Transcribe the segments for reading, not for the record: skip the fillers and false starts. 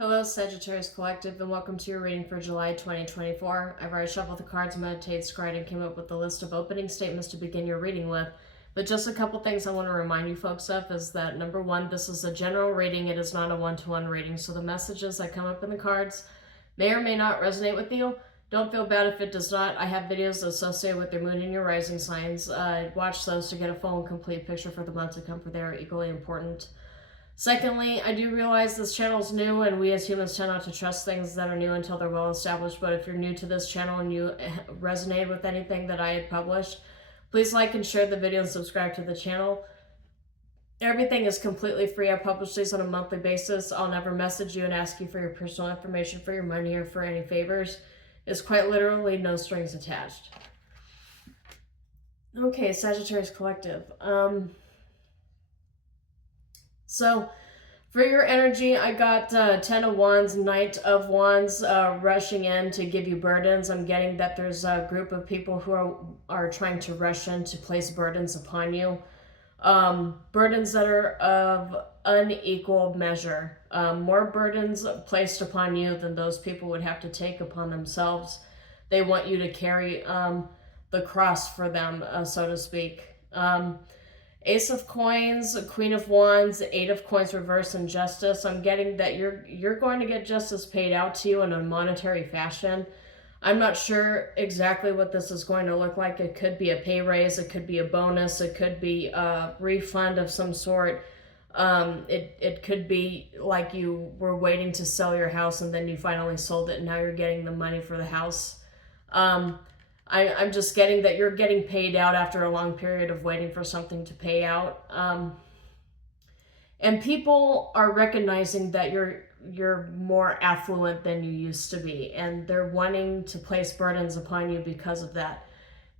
Hello, Sagittarius Collective, and welcome to your reading for July 2024. I've already shuffled the cards, meditated, scried, and came up with a list of opening statements to begin your reading with. But just a couple things I want to remind you folks of is that number one, this is a general reading. It is not a one-to-one reading. So the messages that come up in the cards may or may not resonate with you. Don't feel bad if it does not. I have videos associated with your moon and your rising signs. Watch those to get a full and complete picture for the month to come, for they are equally important. Secondly, I do realize this channel is new and we as humans tend not to trust things that are new until they're well established. But if you're new to this channel and you resonate with anything that I had published, please like and share the video and subscribe to the channel. Everything is completely free. I publish these on a monthly basis. I'll never message you and ask you for your personal information, for your money, or for any favors. It's quite literally no strings attached. Okay, Sagittarius Collective. So for your energy, I got 10 of Wands, Knight of Wands rushing in to give you burdens. I'm getting that there's a group of people who are trying to rush in to place burdens upon you. Burdens that are of unequal measure. More burdens placed upon you than those people would have to take upon themselves. They want you to carry the cross for them, so to speak. Ace of Coins, Queen of Wands, Eight of Coins reverse, and Justice. I'm getting that you're going to get justice paid out to you in a monetary fashion. I'm not sure exactly what this is going to look like. It could be a pay raise, it could be a bonus, it could be a refund of some sort. It could be like you were waiting to sell your house and then you finally sold it and now you're getting the money for the house. I'm just getting that you're getting paid out after a long period of waiting for something to pay out. And people are recognizing that you're more affluent than you used to be. And they're wanting to place burdens upon you because of that.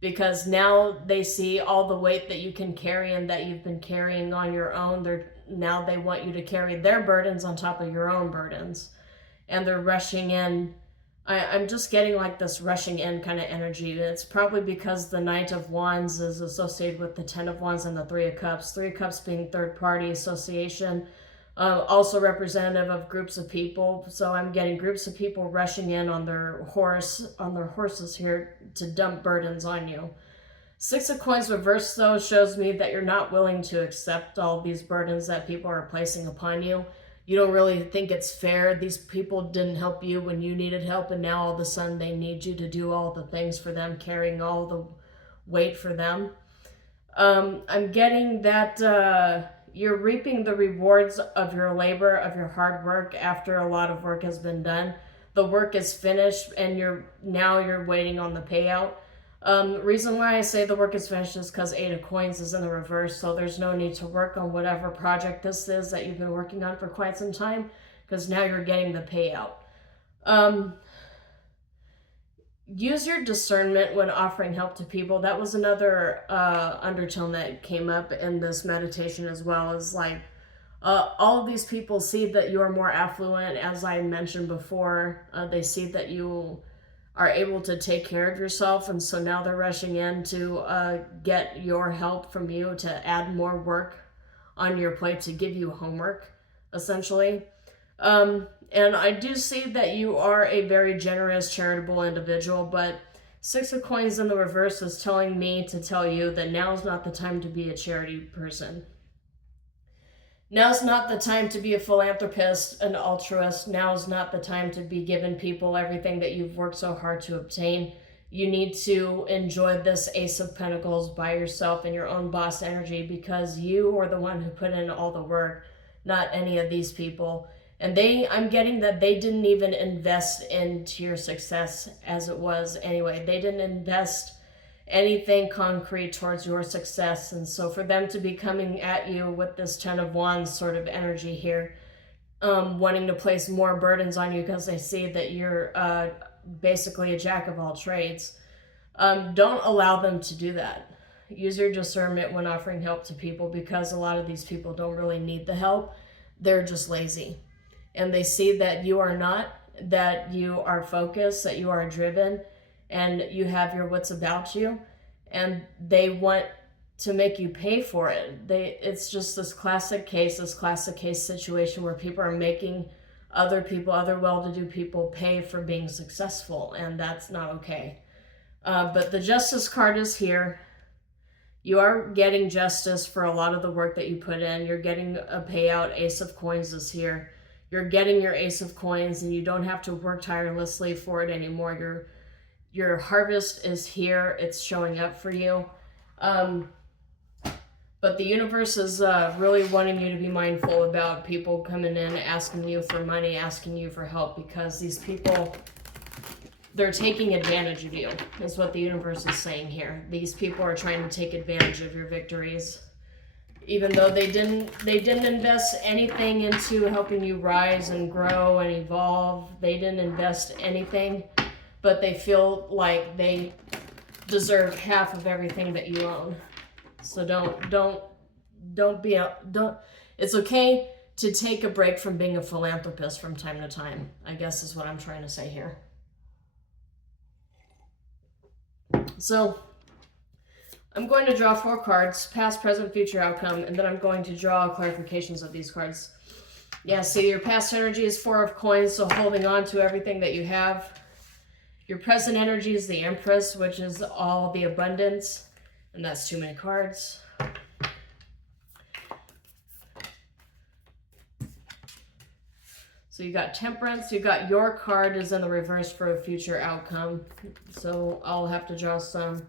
Because now they see all the weight that you can carry and that you've been carrying on your own. Now they want you to carry their burdens on top of your own burdens. And they're rushing in. I'm just getting like this rushing in kind of energy. It's probably because the Knight of Wands is associated with the 10 of Wands and the 3 of Cups. 3 of Cups being third party association, also representative of groups of people. So I'm getting groups of people rushing in on their horses here to dump burdens on you. 6 of Coins reversed though shows me that you're not willing to accept all these burdens that people are placing upon you. You don't really think it's fair. These people didn't help you when you needed help, and now all of a sudden they need you to do all the things for them, carrying all the weight for them. I'm getting that you're reaping the rewards of your labor, of your hard work after a lot of work has been done. The work is finished and you're waiting on the payout. Reason why I say the work is finished is because 8 of Coins is in the reverse, so there's no need to work on whatever project this is that you've been working on for quite some time, because now you're getting the payout. Use your discernment when offering help to people. That was another undertone that came up in this meditation as well, is like all of these people see that you are more affluent, as I mentioned before. They see that you are able to take care of yourself, and so now they're rushing in to get your help from you, to add more work on your plate, to give you homework, essentially. And I do see that you are a very generous, charitable individual, but 6 of Coins in the reverse is telling me to tell you that now is not the time to be a charity person. Now's not the time to be a philanthropist, an altruist. Now is not the time to be giving people everything that you've worked so hard to obtain. You need to enjoy this Ace of Pentacles by yourself and your own boss energy, because you are the one who put in all the work, not any of these people. And I'm getting that they didn't even invest into your success as it was anyway. They didn't invest anything concrete towards your success. And so for them to be coming at you with this 10 of Wands sort of energy here, wanting to place more burdens on you because they see that you're basically a jack of all trades, don't allow them to do that. Use your discernment when offering help to people, because a lot of these people don't really need the help. They're just lazy. And they see that you are not, that you are focused, that you are driven, and you have your wits about you, and they want to make you pay for it. It's just this classic case situation where people are making other people, other well-to-do people pay for being successful, and that's not okay. But the Justice card is here. You are getting justice for a lot of the work that you put in. You're getting a payout. Ace of Coins is here. You're getting your Ace of Coins, and you don't have to work tirelessly for it anymore. Your harvest is here. It's showing up for you. But the universe is really wanting you to be mindful about people coming in, asking you for money, asking you for help, because these people, they're taking advantage of you, is what the universe is saying here. These people are trying to take advantage of your victories. Even though they didn't invest anything into helping you rise and grow and evolve. They didn't invest anything, but they feel like they deserve half of everything that you own. So don't be it's okay to take a break from being a philanthropist from time to time, I guess is what I'm trying to say here. So I'm going to draw 4 cards, past, present, future, outcome, and then I'm going to draw clarifications of these cards. Yeah, see, your past energy is 4 of Coins, so holding on to everything that you have. Your present energy is the Empress, which is all the abundance, and that's too many cards. So you got Temperance, you got your card is in the reverse for a future outcome. So I'll have to draw some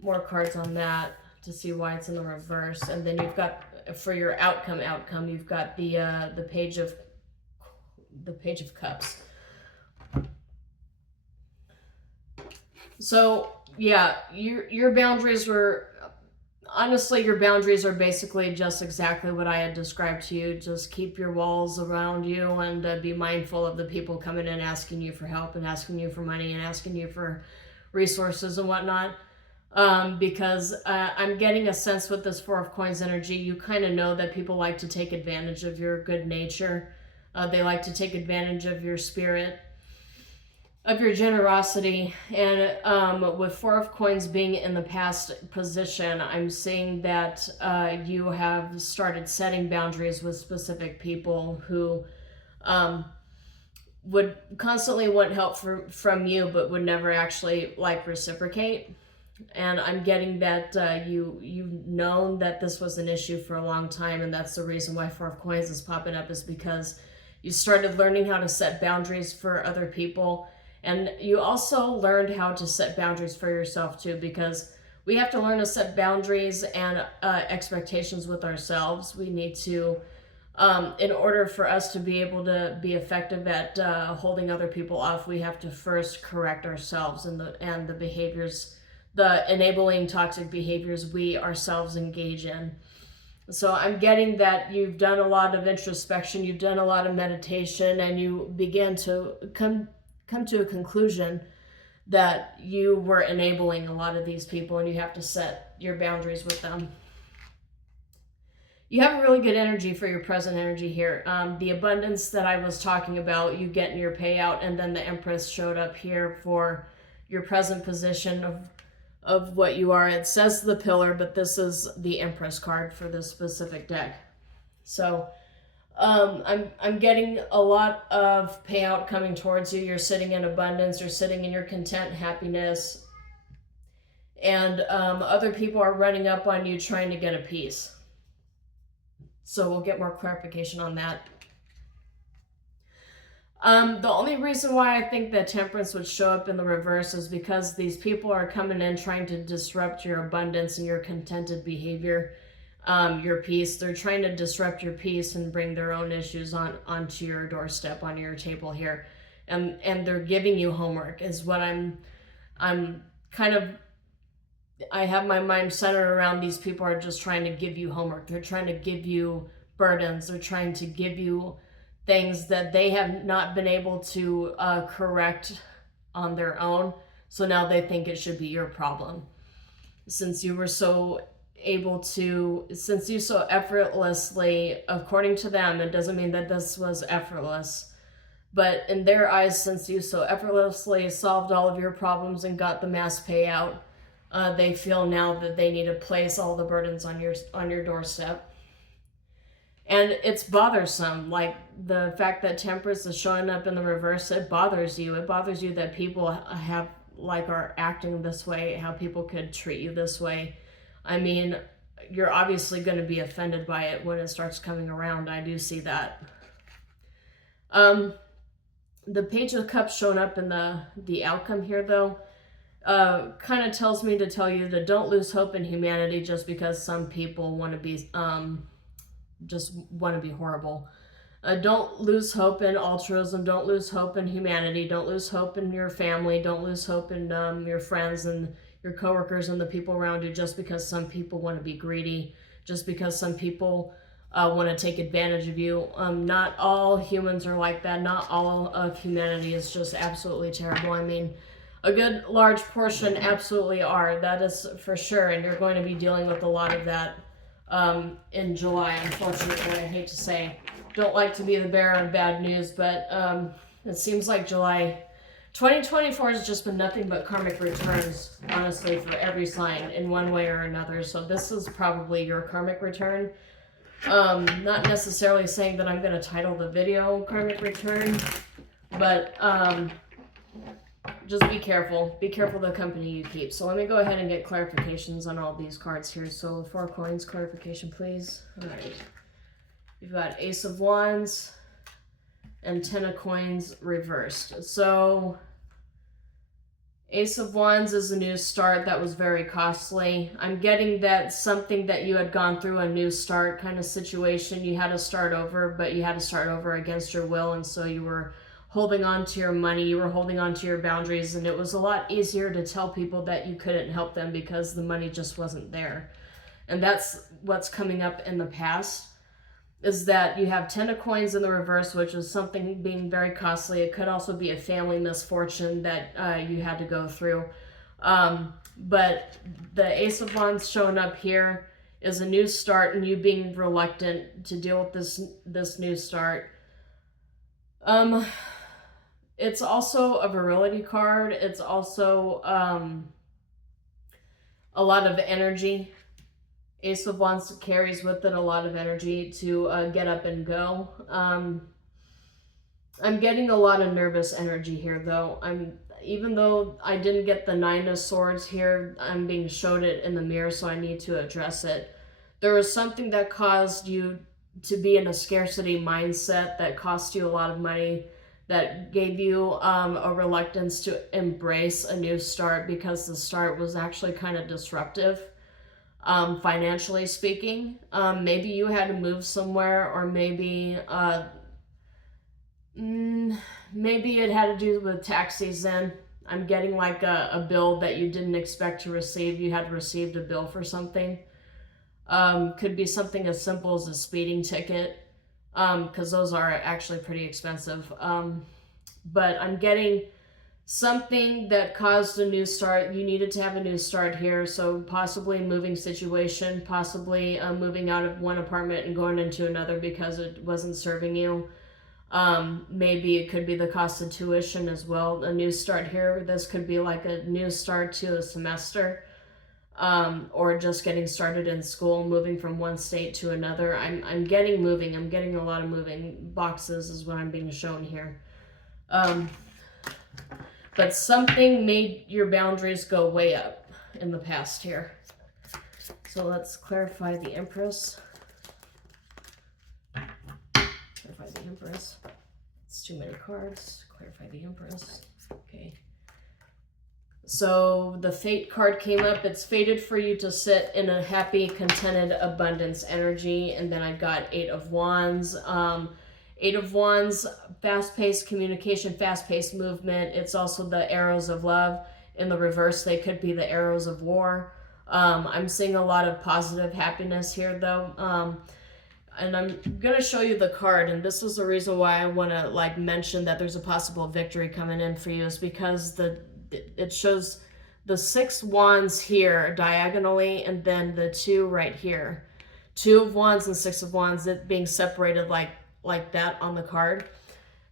more cards on that to see why it's in the reverse. And then you've got, for your outcome, you've got the Page of Cups. So yeah, your boundaries were, honestly, your boundaries are basically just exactly what I had described to you. Just keep your walls around you and be mindful of the people coming in asking you for help and asking you for money and asking you for resources and whatnot. Because I'm getting a sense with this 4 of Coins energy, you kind of know that people like to take advantage of your good nature. They like to take advantage of your spirit, of your generosity. And with 4 of Coins being in the past position, I'm seeing that you have started setting boundaries with specific people who would constantly want help from you, but would never actually reciprocate. And I'm getting that you've known that this was an issue for a long time, and that's the reason why 4 of Coins is popping up, is because you started learning how to set boundaries for other people. And you also learned how to set boundaries for yourself too, because we have to learn to set boundaries and expectations with ourselves. We need to, in order for us to be able to be effective at holding other people off, we have to first correct ourselves and the behaviors, the enabling toxic behaviors we ourselves engage in. So I'm getting that you've done a lot of introspection, you've done a lot of meditation, and you began to come to a conclusion that you were enabling a lot of these people, and you have to set your boundaries with them. You have a really good energy for your present energy here. The abundance that I was talking about, you get in your payout, and then the Empress showed up here for your present position of what you are. It says the Pillar, but this is the Empress card for this specific deck. So I'm getting a lot of payout coming towards you. You're sitting in abundance. You're sitting in your content, happiness. And other people are running up on you trying to get a piece. So we'll get more clarification on that. The only reason why I think that Temperance would show up in the reverse is because these people are coming in trying to disrupt your abundance and your contented behavior, your peace. They're trying to disrupt your peace and bring their own issues onto your doorstep, on your table here. And they're giving you homework is what I'm kind of, I have my mind centered around. These people are just trying to give you homework. They're trying to give you burdens. They're trying to give you things that they have not been able to correct on their own. So now they think it should be your problem. Since you were so able to, since you so effortlessly, according to them, it doesn't mean that this was effortless, but in their eyes, since you so effortlessly solved all of your problems and got the mass payout, they feel now that they need to place all the burdens on your doorstep. And it's bothersome. Like the fact that Temperance is showing up in the reverse, it bothers you. It bothers you that people have like are acting this way, how people could treat you this way. I mean, you're obviously going to be offended by it when it starts coming around. I do see that. The Page of Cups showing up in the outcome here, though, kind of tells me to tell you that don't lose hope in humanity just because some people want to be just want to be horrible. Don't lose hope in altruism. Don't lose hope in humanity. Don't lose hope in your family. Don't lose hope in your friends and your coworkers and the people around you just because some people want to be greedy, just because some people want to take advantage of you. Not all humans are like that. Not all of humanity is just absolutely terrible. I mean, a good large portion absolutely are. That is for sure. And you're going to be dealing with a lot of that in July, unfortunately. I hate to say. Don't like to be the bearer of bad news, but it seems like July 2024 has just been nothing but karmic returns, honestly, for every sign in one way or another. So this is probably your karmic return. Not necessarily saying that I'm going to title the video Karmic Return, but just be careful. Be careful the company you keep. So let me go ahead and get clarifications on all these cards here. So 4 coins, clarification, please. All right. You've got Ace of Wands and 10 of Coins reversed. So Ace of Wands is a new start that was very costly. I'm getting that something that you had gone through, a new start kind of situation. You had to start over, but you had to start over against your will. And so you were holding on to your money, you were holding on to your boundaries, and it was a lot easier to tell people that you couldn't help them because the money just wasn't there. And that's what's coming up in the past, is that you have 10 of Coins in the reverse, which is something being very costly. It could also be a family misfortune that you had to go through. But the Ace of Wands showing up here is a new start, and you being reluctant to deal with this new start. It's also a virility card. It's also a lot of energy. Ace of Wands carries with it a lot of energy to get up and go. I'm getting a lot of nervous energy here, though. Even though I didn't get the 9 of Swords here, I'm being showed it in the mirror, so I need to address it. There was something that caused you to be in a scarcity mindset, that cost you a lot of money, that gave you a reluctance to embrace a new start because the start was actually kind of disruptive. Financially speaking, maybe you had to move somewhere, or maybe maybe it had to do with tax season. I'm getting like a bill that you didn't expect to receive. You had received a bill for something. Could be something as simple as a speeding ticket, because those are actually pretty expensive. But I'm getting something that caused a new start. You needed to have a new start here. So possibly moving situation, possibly moving out of one apartment and going into another because it wasn't serving you. Maybe it could be the cost of tuition as well. A new start here. This could be like a new start to a semester, or just getting started in school, moving from one state to another. I'm getting moving. I'm getting a lot of moving boxes is what I'm being shown here. But something made your boundaries go way up in the past here. So let's clarify the Empress. Clarify the Empress. It's too many cards. Clarify the Empress. Okay. So the Fate card came up. It's fated for you to sit in a happy, contented, abundance energy. And then I've got 8 of Wands. 8 of Wands, fast-paced communication, fast-paced movement. It's also the arrows of love. In the reverse, they could be the arrows of war. I'm seeing a lot of positive happiness here, though. And I'm going to show you the card. And this is the reason why I want to like mention that there's a possible victory coming in for you, is because it shows the 6 wands here diagonally, and then the 2 right here. 2 of Wands and 6 of Wands, it being separated like that on the card.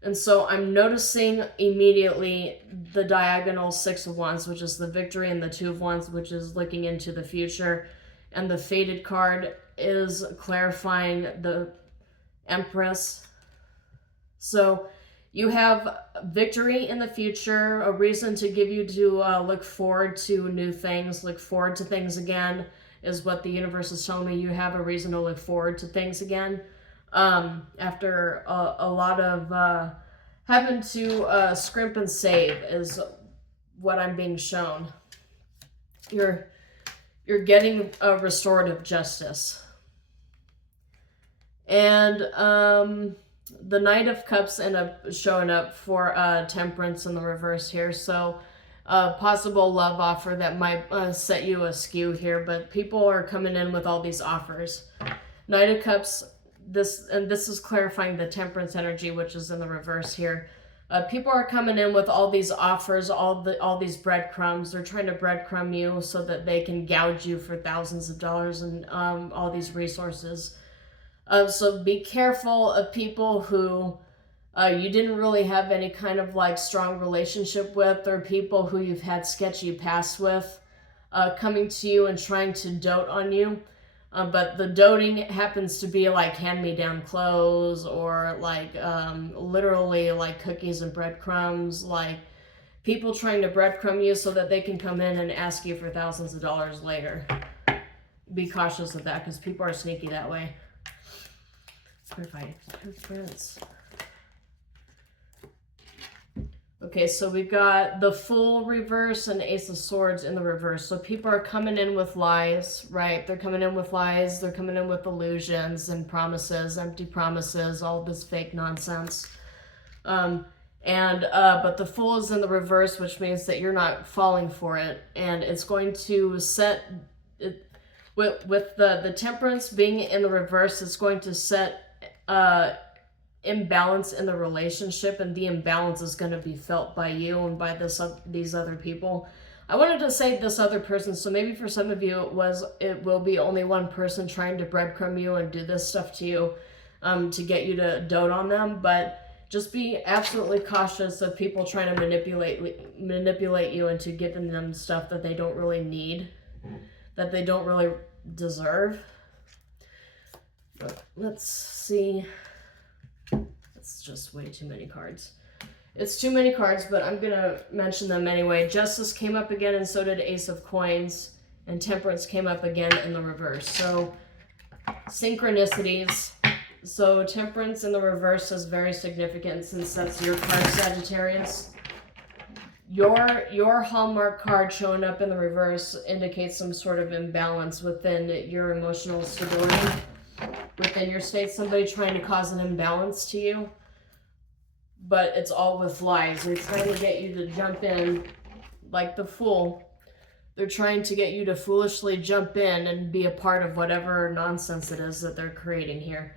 And so I'm noticing immediately the diagonal 6 of Wands, which is the victory, and the 2 of Wands, which is looking into the future. And the Fated card is clarifying Empress. So you have victory in the future, a reason to give you to look forward to new things, look forward to things again, is what the universe is telling me. You have a reason to look forward to things again. After a lot of having to scrimp and save is what I'm being shown. You're getting a restorative justice. And the Knight of Cups end up showing up for Temperance in the reverse here. So possible love offer that might set you askew here, but people are coming in with all these offers. Knight of Cups, this is clarifying the Temperance energy, which is in the reverse here. People are coming in with all these offers, all these breadcrumbs. They're trying to breadcrumb you so that they can gouge you for thousands of dollars and all these resources. So be careful of people who you didn't really have any kind of like strong relationship with, or people who you've had sketchy past with coming to you and trying to dote on you. But the doting happens to be like hand-me-down clothes, or like literally like cookies and breadcrumbs, like people trying to breadcrumb you so that they can come in and ask you for thousands of dollars later. Be cautious of that, because people are sneaky that way. Temperance. Okay, so we've got the Fool reverse and Ace of Swords in the reverse. So people are coming in with lies, right? They're coming in with lies. They're coming in with illusions and promises, empty promises, all this fake nonsense. But the Fool is in the reverse, which means that you're not falling for it. And it's going to set, with the Temperance being in the reverse, it's going to set imbalance in the relationship, and the imbalance is going to be felt by you and by these other people. I wanted to say this other person, so maybe for some of you it will be only one person trying to breadcrumb you and do this stuff to you to get you to dote on them, but just be absolutely cautious of people trying to manipulate you into giving them stuff that they don't really need, that they don't really deserve. But let's see. It's just way too many cards. It's too many cards, but I'm gonna mention them anyway. Justice came up again, and so did Ace of Coins, and Temperance came up again in the reverse. So synchronicities. So Temperance in the reverse is very significant, since that's your card, Sagittarius. Your Hallmark card showing up in the reverse indicates some sort of imbalance within your emotional stability. Within your state, somebody trying to cause an imbalance to you, but it's all with lies. They're trying to get you to jump in like the Fool. They're trying to get you to foolishly jump in and be a part of whatever nonsense it is that they're creating here.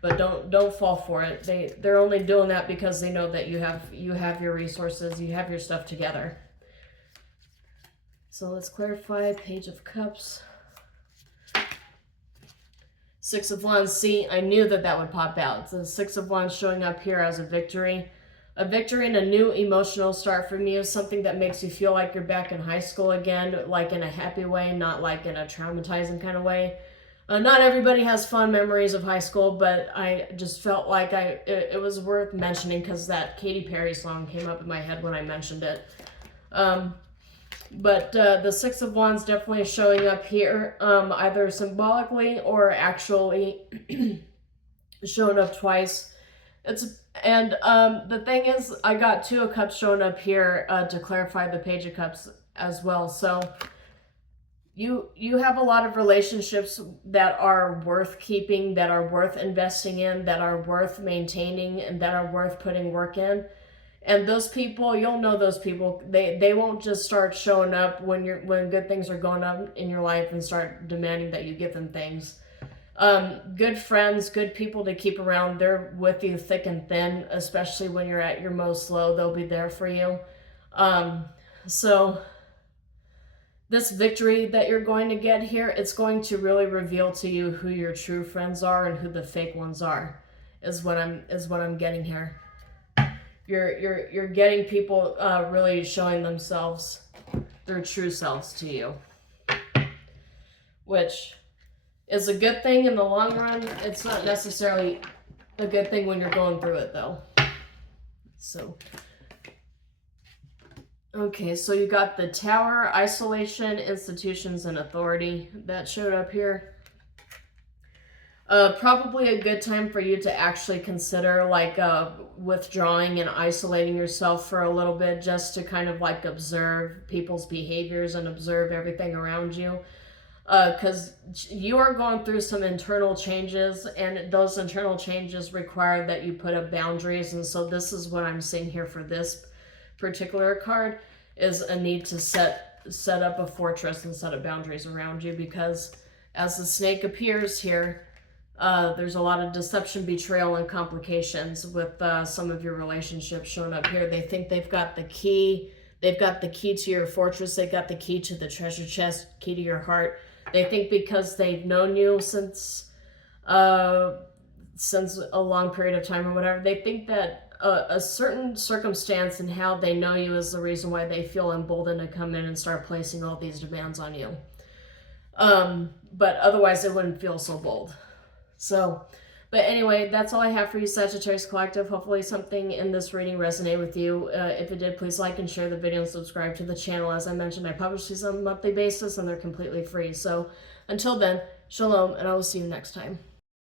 But don't fall for it. They're only doing that because they know that you have your resources, you have your stuff together. So let's clarify. Page of Cups. Six of Wands. See, I knew that would pop out. So the Six of Wands showing up here as a victory. A victory and a new emotional start from you. Something that makes you feel like you're back in high school again, like in a happy way, not like in a traumatizing kind of way. Not everybody has fond memories of high school, but I just felt like it was worth mentioning because that Katy Perry song came up in my head when I mentioned it. But the Six of Wands definitely showing up here, either symbolically or actually showing up twice. The thing is, I got Two of Cups showing up here to clarify the Page of Cups as well. So you have a lot of relationships that are worth keeping, that are worth investing in, that are worth maintaining, and that are worth putting work in. And those people, you'll know those people. They won't just start showing up when good things are going on in your life and start demanding that you give them things. Good friends, good people to keep around. They're with you thick and thin, especially when you're at your most low. They'll be there for you. So this victory that you're going to get here, it's going to really reveal to you who your true friends are and who the fake ones are. Is what I'm getting here. You're getting people really showing themselves, their true selves to you, which is a good thing in the long run. It's not necessarily a good thing when you're going through it, though. So, okay, so you got the Tower, Isolation, Institutions, and Authority that showed up here. Probably a good time for you to actually consider like withdrawing and isolating yourself for a little bit, just to kind of like observe people's behaviors and observe everything around you. Because you are going through some internal changes, and those internal changes require that you put up boundaries. And so this is what I'm seeing here for this particular card, is a need to set up a fortress and set up boundaries around you, because as the snake appears here, there's a lot of deception, betrayal, and complications with some of your relationships showing up here. They think they've got the key. They've got the key to your fortress. They got the key to the treasure chest, key to your heart. They think because they've known you since a long period of time or whatever, they think that a certain circumstance and how they know you is the reason why they feel emboldened to come in and start placing all these demands on you. But otherwise, they wouldn't feel so bold. So, but anyway, that's all I have for you, Sagittarius Collective. Hopefully something in this reading resonated with you. If it did, please like and share the video and subscribe to the channel. As I mentioned, I publish these on a monthly basis and they're completely free. So until then, shalom, and I will see you next time.